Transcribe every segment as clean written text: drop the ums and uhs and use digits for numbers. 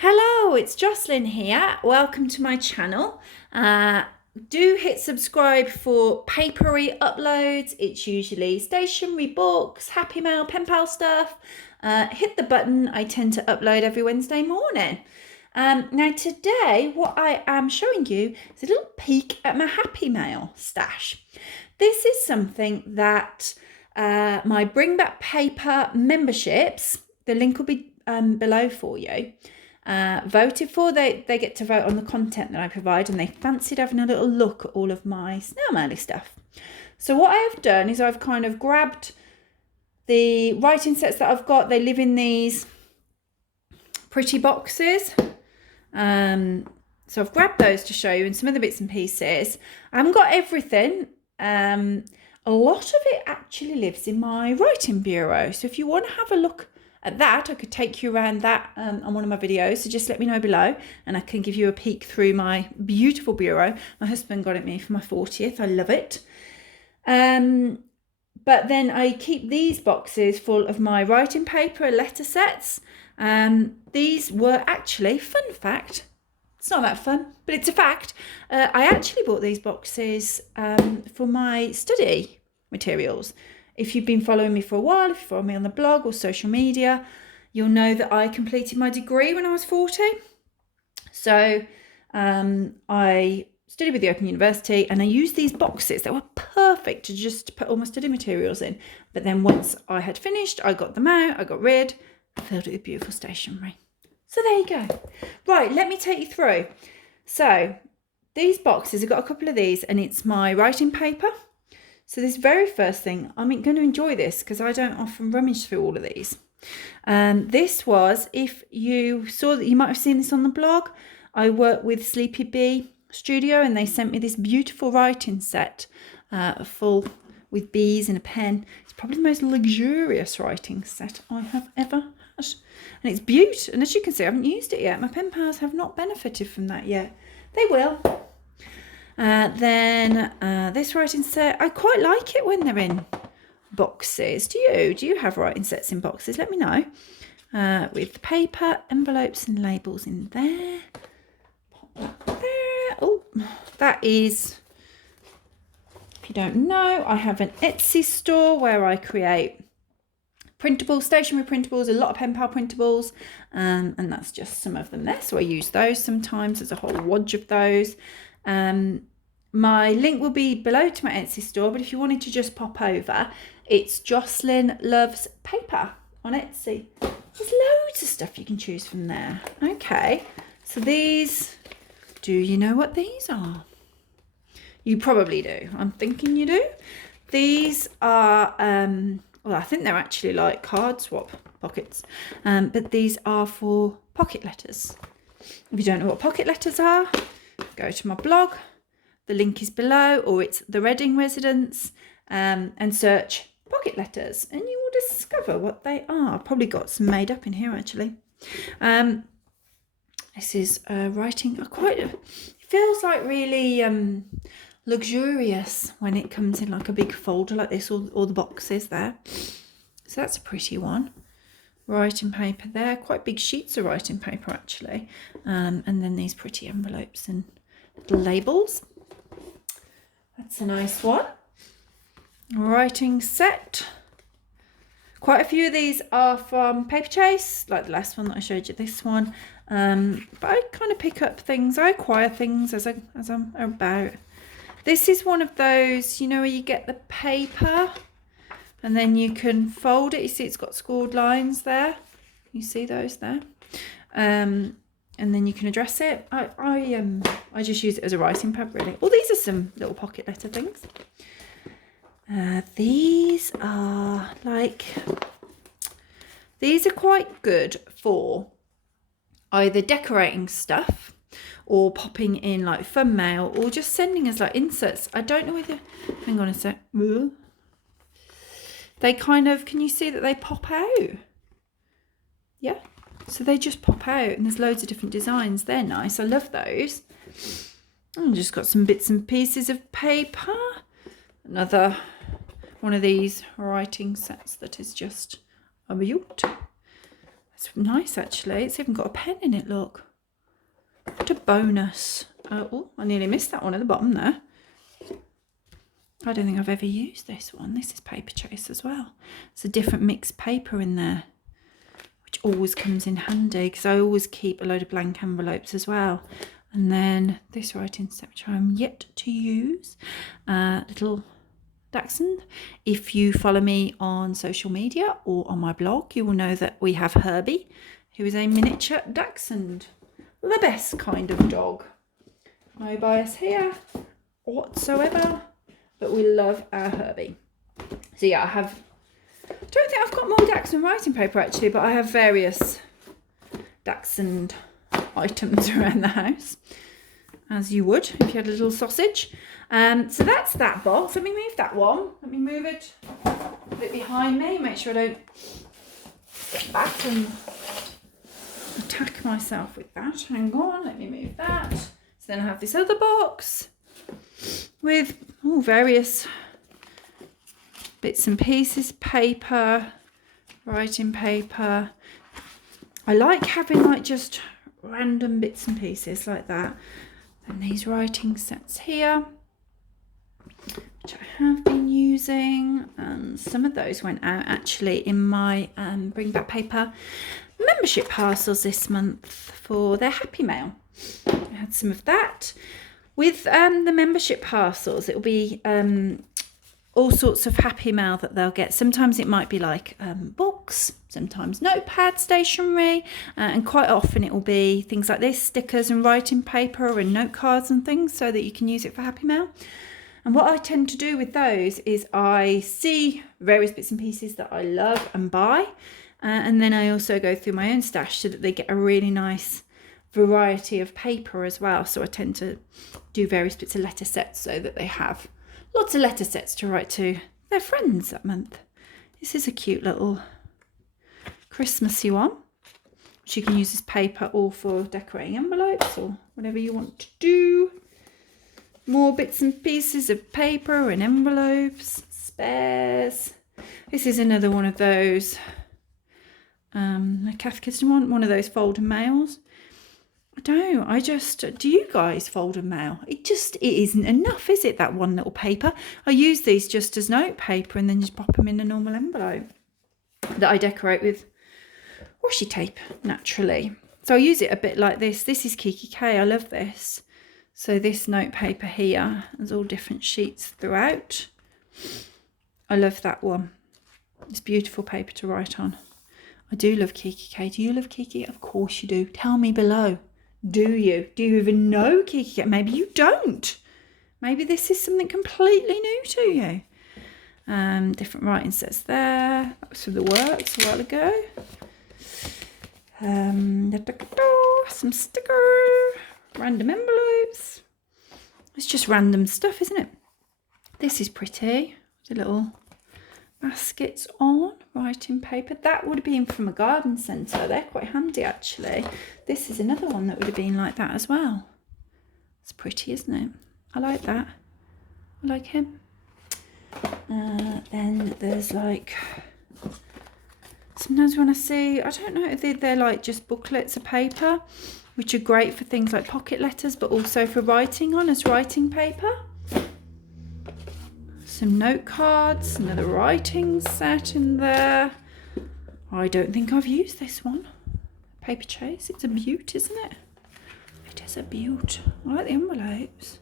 Hello, it's Jocelyn here. Welcome to my channel. Do hit subscribe for papery uploads. It's usually stationery, books, Happy Mail, pen pal stuff. Hit the button. I tend to upload every Wednesday morning. Now today, what I am showing you is a little peek at my Happy Mail stash. This is something that my Bring Back Paper memberships, the link will be below for you, voted for. They get to vote on the content that I provide, and they fancied having a little look at all of my snail maily stuff. So what I have done is I've kind of grabbed the writing sets that I've got. They live in these pretty boxes. So I've grabbed those to show you and some of the bits and pieces. I haven't got everything. A lot of it actually lives in my writing bureau. So if you want to have a look at that, I could take you around that on one of my videos. So just let me know below and I can give you a peek through my beautiful bureau. My husband got it me for my 40th. I love it. But then I keep these boxes full of my writing paper, letter sets. These were actually, fun fact, it's not that fun, but it's a fact. I actually bought these boxes for my study materials. If you've been following me for a while, if you follow me on the blog or social media, you'll know that I completed my degree when I was 40. So I studied with the Open University and I used these boxes that were perfect to just put all my study materials in. But then once I had finished, I got them out, I got rid, I filled it with beautiful stationery. So there you go. Right, let me take you through. So these boxes, I've got a couple of these and it's my writing paper. So this very first thing, I'm going to enjoy this because I don't often rummage through all of these. This was, if you saw that, you might have seen this on the blog. I work with Sleepy Bee Studio and they sent me this beautiful writing set full with bees and a pen. It's probably the most luxurious writing set I have ever had. And it's beaut. And as you can see, I haven't used it yet. My pen pals have not benefited from that yet. They will. Then this writing set, I quite like it when they're in boxes. Do you? Do you have writing sets in boxes? Let me know. With paper, envelopes and labels in there. Pop that there. Oh, that is, if you don't know, I have an Etsy store where I create printables, stationery printables, a lot of pen pal printables, and that's just some of them there. So I use those sometimes. There's a whole wodge of those. My link will be below to my Etsy store, but if you wanted to just pop over, it's Jocelyn Loves Paper on Etsy. There's loads of stuff you can choose from there. Okay, so these, do you know what these are? You probably do. I'm thinking you do. These are, well, I think they're actually like card swap pockets, but these are for pocket letters. If you don't know what pocket letters are, go to my blog. The link is below, or it's the Reading Residence, and search pocket letters and you will discover what they are. I've probably got some made up in here actually. This is writing, it feels like really luxurious when it comes in like a big folder like this, all the boxes there. So that's a pretty one. Writing paper there, quite big sheets of writing paper actually, and then these pretty envelopes and labels. That's a nice one. Writing set. Quite a few of these are from Paperchase, like the last one that I showed you, this one. But I kind of pick up things, I acquire things as I'm about. This is one of those, you know, where you get the paper and then you can fold it. You see it's got scored lines there. You see those there? And then you can address it. I just use it as a writing pad really. Oh, these are some little pocket letter things. These are quite good for either decorating stuff or popping in like fun mail or just sending us like inserts. I don't know whether, hang on a sec. They kind of, can you see that they pop out? Yeah. So they just pop out and there's loads of different designs. They're nice. I love those. I've just got some bits and pieces of paper. Another one of these writing sets that is just a beaut. It's nice actually. It's even got a pen in it, look. What a bonus. Oh, I nearly missed that one at the bottom there. I don't think I've ever used this one. This is Paperchase as well. It's a different mixed paper in there, which always comes in handy because I always keep a load of blank envelopes as well. And then this writing set, which I'm yet to use, little Dachshund. If you follow me on social media or on my blog, you will know that we have Herbie, who is a miniature Dachshund. The best kind of dog. No bias here whatsoever, but we love our Herbie. So yeah, I don't think I've got more Dachshund writing paper actually, but I have various Dachshund items around the house, as you would if you had a little sausage. So that's that box. Let me move that one. Let me move it a bit behind me, make sure I don't get back and attack myself with that. Hang on, let me move that. So then I have this other box with various bits and pieces, paper, writing paper. I like having like just random bits and pieces like that. And these writing sets here, which I have been using, and some of those went out actually in my Bring Back Paper membership parcels this month for their Happy Mail. I had some of that. With the membership parcels, it will be all sorts of Happy Mail that they'll get. Sometimes it might be like books, sometimes notepad stationery, and quite often it will be things like this, stickers and writing paper and note cards and things, so that you can use it for Happy Mail. And what I tend to do with those is I see various bits and pieces that I love and buy, and then I also go through my own stash so that they get a really nice variety of paper as well. So I tend to do various bits of letter sets so that they have lots of letter sets to write to their friends that month. This is a cute little Christmassy one, which you can use as paper or for decorating envelopes or whatever you want to do. More bits and pieces of paper and envelopes, spares. This is another one of those, a Cath Kidston one of those fold and mails. Do you guys fold and mail? It isn't enough, is it, that one little paper? I use these just as note paper and then just pop them in a normal envelope that I decorate with washi tape, naturally. So I use it a bit like this. This is Kikki K, I love this. So this note paper here has all different sheets throughout. I love that one. It's beautiful paper to write on. I do love Kikki K. Do you love Kikki? Of course you do. Tell me below. Do you? Do you even know Kikki K? Maybe you don't. Maybe this is something completely new to you. Different writing sets there. That was for the works a while ago. Some sticker. Random envelopes. It's just random stuff, isn't it? This is pretty. The little baskets on writing paper. That would have been from a garden centre. They're quite handy actually. This is another one that would have been like that as well. It's pretty, isn't it? I like that. I like him. Then there's like, sometimes when I see, I don't know if they're like just booklets of paper, which are great for things like pocket letters, but also for writing on as writing paper. Some note cards, another writing set in there. I don't think I've used this one. Paperchase, it's a beaut, isn't it? It is a beaut. I like the envelopes.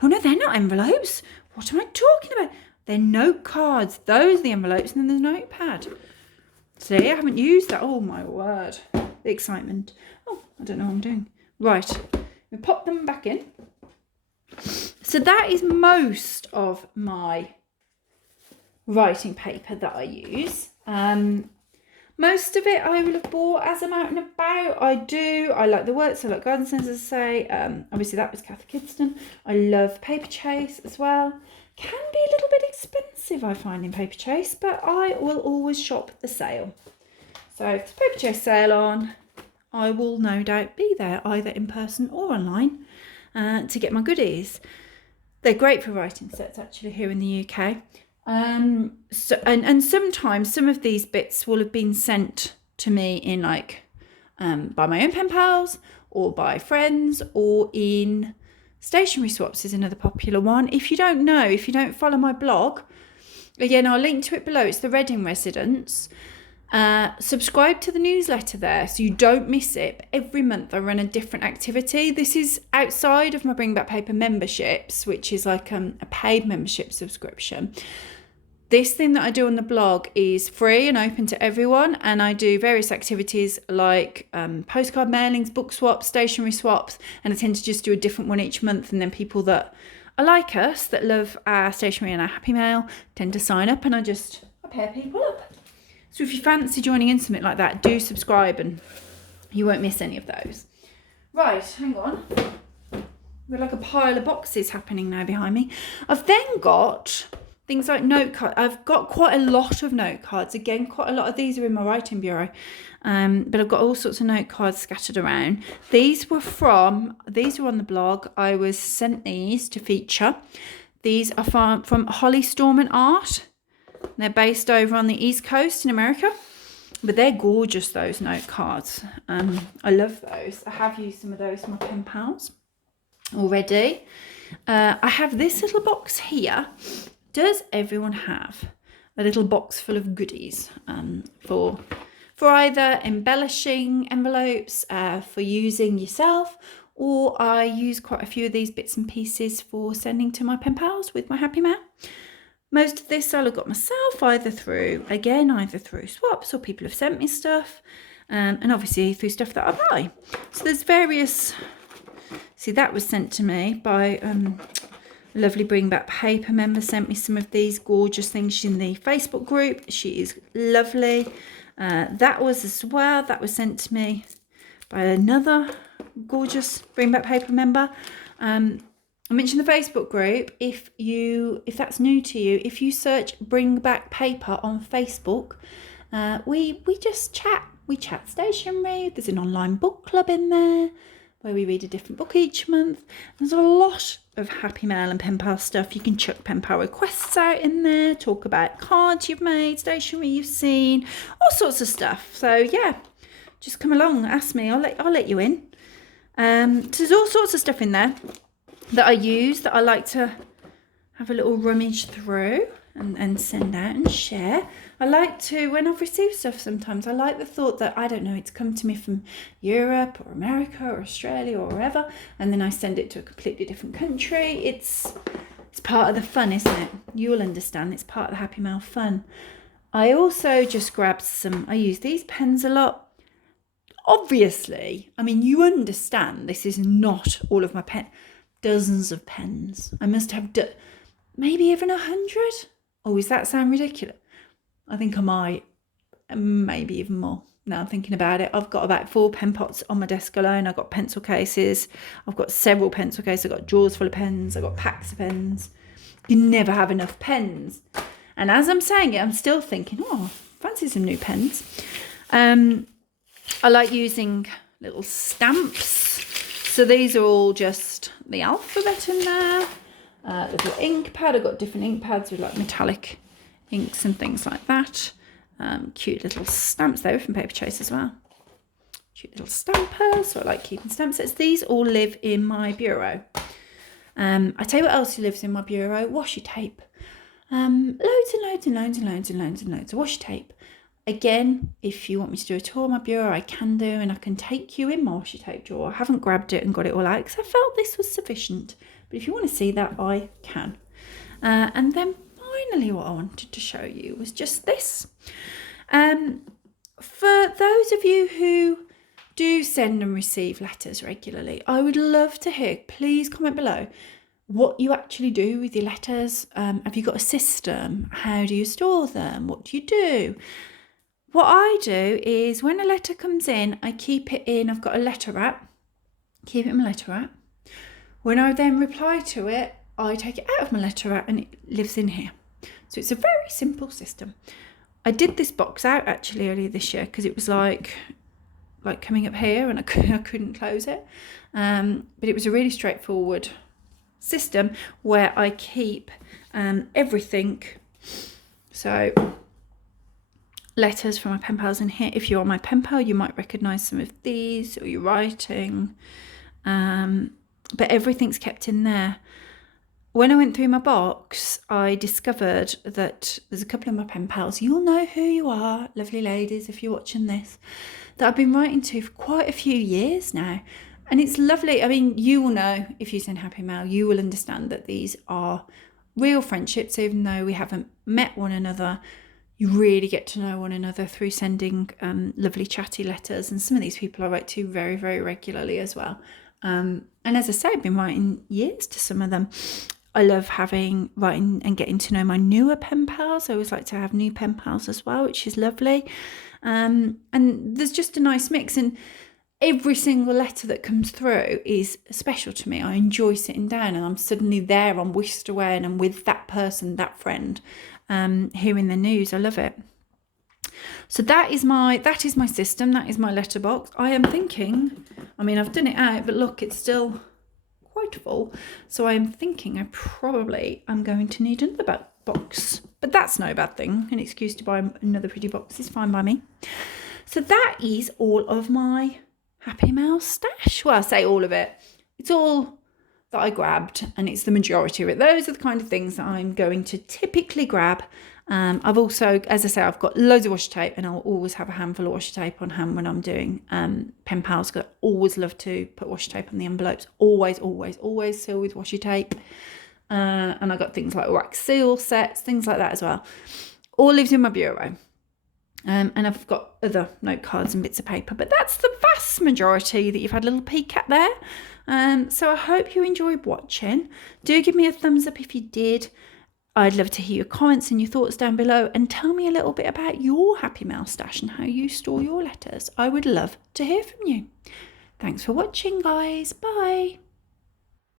Oh no, they're not envelopes. What am I talking about? They're note cards. Those are the envelopes, and then there's a notepad. See, I haven't used that. Oh my word. The excitement. Oh, I don't know what I'm doing. Right, we pop them back in. So that is most of my writing paper that I use. Most of it I will have bought as I'm out and about. I like the works, I like garden centres, as I say. Obviously that was Cath Kidston. I love Paperchase as well. Can be a little bit expensive, I find, in Paperchase, but I will always shop the sale. So if there's Paperchase sale on, I will no doubt be there, either in person or online, to get my goodies. They're great for writing sets actually here in the UK. And sometimes some of these bits will have been sent to me in like by my own pen pals or by friends, or in stationery swaps is another popular one. If you don't know, if you don't follow my blog, again, I'll link to it below. It's the Reading Residence. Subscribe to the newsletter there so you don't miss it. Every month I run a different activity. This is outside of my Bring Back Paper memberships, which is like a paid membership subscription. This thing that I do on the blog is free and open to everyone, and I do various activities like postcard mailings, book swaps, stationery swaps, and I tend to just do a different one each month, and then people that are like us, that love our stationery and our Happy Mail, tend to sign up, and I pair people up. So if you fancy joining in something like that, do subscribe and you won't miss any of those. Right, hang on. We've got like a pile of boxes happening now behind me. I've then got things like note cards. I've got quite a lot of note cards. Again, quite a lot of these are in my writing bureau. But I've got all sorts of note cards scattered around. These were on the blog. I was sent these to feature. These are from Holly Storman Art. They're based over on the East Coast in America. But they're gorgeous, those note cards. I love those. I have used some of those for my pen pals already. I have this little box here. Does everyone have a little box full of goodies for either embellishing envelopes, for using yourself, or I use quite a few of these bits and pieces for sending to my pen pals with my Happy Mail. Most of this I'll have got myself, either through swaps, or people have sent me stuff, and obviously through stuff that I buy. So there's various. See, that was sent to me by lovely Bring Back Paper member, sent me some of these gorgeous things. She's in the Facebook group. She is lovely. That was sent to me by another gorgeous Bring Back Paper member. I mentioned the Facebook group. If that's new to you, if you search Bring Back Paper on Facebook, we just chat. We chat stationery. There's an online book club in there where we read a different book each month. There's a lot of Happy Mail and pen pal stuff. You can chuck pen pal requests out in there, talk about cards you've made, stationery you've seen, all sorts of stuff. So yeah, just come along, ask me, I'll let you in. So there's all sorts of stuff in there that I use, that I like to have a little rummage through and send out and share. I like to, when I've received stuff sometimes, I like the thought that, I don't know, it's come to me from Europe or America or Australia or wherever, and then I send it to a completely different country. It's part of the fun, isn't it? You'll understand, it's part of the Happy Mail fun. I also just grabbed I use these pens a lot. Obviously, I mean, you understand this is not all of my dozens of pens. I must have maybe even 100. Oh, does that sound ridiculous? I think I might, maybe even more. Now I'm thinking about it. I've got about 4 pen pots on my desk alone. I've got pencil cases. I've got several pencil cases. I've got drawers full of pens. I've got packs of pens. You never have enough pens. And as I'm saying it, I'm still thinking, oh, fancy some new pens. I like using little stamps. So these are all just the alphabet in there. Little ink pad. I've got different ink pads with like metallic inks and things like that. Cute little stamps. They were from Paperchase as well. Cute little stampers. So I like keeping stamp sets. These all live in my bureau. I tell you what else lives in my bureau. Washi tape. Loads and loads and loads and loads and loads and loads of washi tape. Again, if you want me to do a tour of my bureau, I can do, and I can take you in my washi tape drawer. I haven't grabbed it and got it all out because I felt this was sufficient. But if you want to see that, I can. And then finally what I wanted to show you was just this. For those of you who do send and receive letters regularly, I would love to hear, please comment below what you actually do with your letters. Have you got a system? How do you store them? What do you do? What I do is when a letter comes in, I keep it in, I've got a letter wrap, keep it in my letter wrap. When I then reply to it, I take it out of my letter wrap and it lives in here. So it's a very simple system. I did this box out actually earlier this year because it was like coming up here and I couldn't close it. But it was a really straightforward system where I keep everything. So letters from my pen pals in here. If you're on my pen pal, you might recognise some of these, or you're writing. But everything's kept in there. When I went through my box, I discovered that there's a couple of my pen pals. You'll know who you are, lovely ladies, if you're watching this, that I've been writing to for quite a few years now. And it's lovely. I mean, you will know, if you send Happy Mail, you will understand that these are real friendships, even though we haven't met one another. You really get to know one another through sending lovely chatty letters. And some of these people I write to very, very regularly as well. And as I say, I've been writing years to some of them. I love writing and getting to know my newer pen pals. I always like to have new pen pals as well, which is lovely. And there's just a nice mix. And every single letter that comes through is special to me. I enjoy sitting down and I'm suddenly there, I'm whisked away and I'm with that person, that friend, hearing the news. I love it. So that is my system. That is my letterbox. I am thinking, I mean, I've done it out, but look, it's still quite full. So I am thinking I'm going to need another box. But that's no bad thing. An excuse to buy another pretty box is fine by me. So that is all of my Happy Mail stash. Well, I say all of it. It's all that I grabbed, and it's the majority of it. Those are the kind of things that I'm going to typically grab. I've also, as I say, I've got loads of washi tape, and I'll always have a handful of washi tape on hand when I'm doing pen pals, because I always love to put washi tape on the envelopes. Always, always, always seal with washi tape. And I've got things like wax seal sets, things like that as well. All lives in my bureau. And I've got other note cards and bits of paper, but that's the vast majority that you've had a little peek at there. So I hope you enjoyed watching. Do give me a thumbs up if you did. I'd love to hear your comments and your thoughts down below, and tell me a little bit about your Happy Mail stash and how you store your letters. I would love to hear from you. Thanks for watching, guys. Bye.